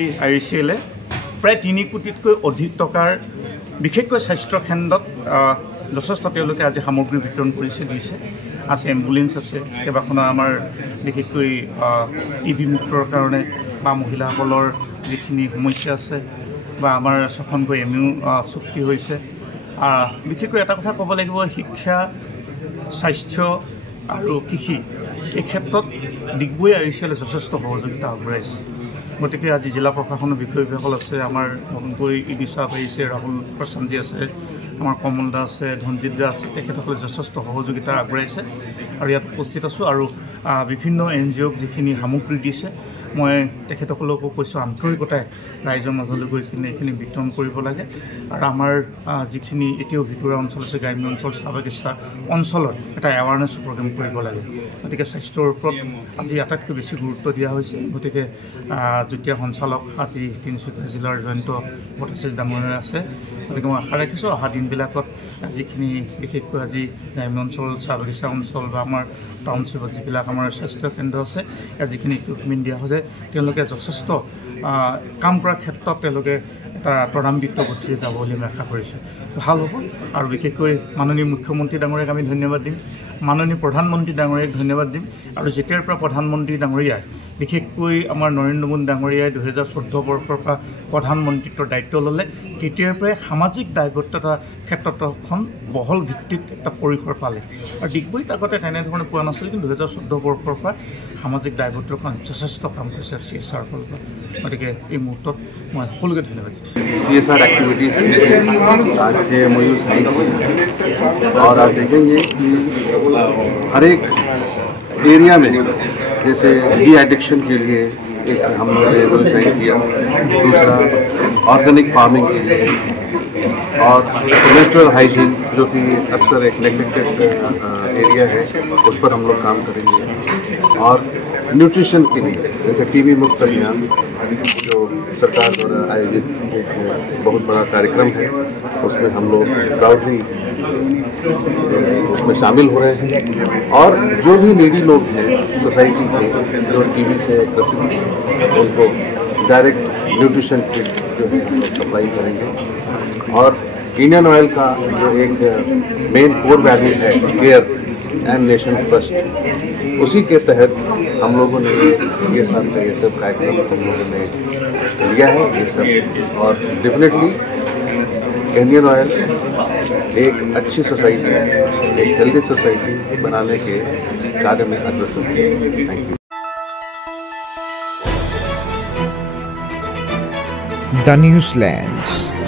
ICL প্ৰায় 3 কোটিতকৈ অধিক টকাৰ বিশেষকৈ স্বাস্থ্য কেন্দ্ৰত যথেষ্ট তেওঁলোকে আজি সামগ্ৰী বিতৰণ কৰিছে দিছে আছে এম্বুলেন্স আছে কেইবাখনো আমাৰ বিশেষকৈ টিবি মুক্তৰ কাৰণে বা মহিলাসকলৰ যিখিনি সমস্যা আছে বা আমাৰ সখনকৈ এমিউ চুক্তি হৈছে বিশেষকৈ এটা কথা ক'ব লাগিব শিক্ষা স্বাস্থ্য আৰু কৃষি এই ক্ষেত্ৰত ডিগবৈ ICL যথেষ্ট সহযোগিতা আগবঢ়াইছে গতিকে আজি জিলা প্ৰশাসনৰ বিষয়সকল আছে আমাৰ নতুনকৈ ইডি সাহেব আহিছে ৰাহুল প্ৰশান্তজি আছে আমাৰ কমল দা আছে ধনজিত দা আছে তেখেতসকলে যথেষ্ট সহযোগিতা আগবঢ়াইছে আৰু ইয়াত উপস্থিত আছোঁ আৰু বিভিন্ন NGOক যিখিনি সামগ্ৰী দিছে মই তেখেতসকলকো কৈছোঁ আন্তৰিকতাই ৰাইজৰ মাজলৈ গৈ কিনে এইখিনি বিতৰণ কৰিব লাগে আৰু আমাৰ যিখিনি এতিয়াও ভিতৰুৱা অঞ্চল আছে গ্ৰাম্য অঞ্চল চাহ বাগিচা অঞ্চলৰ এটা এৱাৰনেছ প্ৰগ্ৰেম কৰিব লাগে গতিকে স্বাস্থ্যৰ ওপৰত আজি আটাইতকৈ বেছি গুৰুত্ব দিয়া হৈছে গতিকে যুটীয়া সঞ্চালক আজি তিনিচুকীয়া জিলাৰ জয়ন্ত ভট্টাচাৰ্য ডাঙৰীয়া আছে গতিকে মই আশা ৰাখিছোঁ অহা দিনবিলাকত যিখিনি বিশেষকৈ আজি গ্ৰাম্য অঞ্চল চাহ বাগিচা অঞ্চল বা আমাৰ টাউনশ্বিপত যিবিলাক আমাৰ স্বাস্থ্য কেন্দ্ৰ আছে যিখিনি ইকুইপমেণ্ট দিয়া হৈছে তেওঁলোকে যথেষ্ট কাম কৰাৰ ক্ষেত্ৰত তেওঁলোকে এটা ত্বৰান্বিত গতিৰে যাব বুলি মই আশা কৰিছোঁ ভাল হ'ব আৰু বিশেষকৈ মাননীয় মুখ্যমন্ত্ৰী ডাঙৰীয়াক আমি ধন্যবাদ দিম মাননীয় প্ৰধানমন্ত্ৰী ডাঙৰীয়াক ধন্যবাদ দিম আৰু যেতিয়াৰ পৰা প্ৰধানমন্ত্ৰী ডাঙৰীয়াই বিশেষকৈ আমাৰ নৰেন্দ্ৰ মোদী ডাঙৰীয়াই 2014 বৰ্ষৰ পৰা প্ৰধানমন্ত্ৰীত্বৰ দায়িত্ব ল'লে তেতিয়াৰ পৰাই সামাজিক দায়বদ্ধতাৰ ক্ষেত্ৰত এখন বহল ভিত্তিত এটা পৰিসৰ পালে আৰু ডিগবৈত আগতে তেনেধৰণে পোৱা নাছিল কিন্তু 2014 বৰ্ষৰ পৰা সামাজিক দায়বদ্ধতাৰ কাৰণে যথেষ্ট কাম কৰিছে CSR ফালৰ পৰা গতিকে এই মুহূৰ্তত মই সকলোকে ধন্যবাদ দিছোঁ CSR एक्टिविटीज आज से MOU साइन और आप देखेंगे कि हर एक एरिया में जैसे डी एडिक्शन के लिए एक हम लोगों ने MOU साइन किया दूसरा ऑर्गेनिक फार्मिंग के लिए और मेंस्ट्रुअल हाइजीन जो कि अक्सर एक नेग्लेक्टेड एरिया है उस पर हम लोग काम करेंगे और न्यूट्रिशन के लिए जैसे टीबी मुक्त अभियान जो सरकार द्वारा आयोजित एक बहुत बड़ा कार्यक्रम है उसमें हम लोग प्राउडली उसमें शामिल हो रहे हैं और जो भी नीडी लोग हैं सोसाइटी के जो टीबी से ग्रसित उनको डायरेक्ट न्यूट्रिशन किट जो है हम लोग सप्लाई करेंगे और इंडियन ऑयल का जो एक मेन कोर वैल्यूज है केयर एंड नेशन फर्स्ट उसी के तहत हम लोगों ने CSR का ये सब कार्यक्रम हम लोगों ने लिया है ये सब और डेफिनेटली इंडियन ऑयल एक अच्छी सोसाइटी एक हेल्दी सोसाइटी बनाने के कार्य में अग्रसर है थैंक यू The Newslands.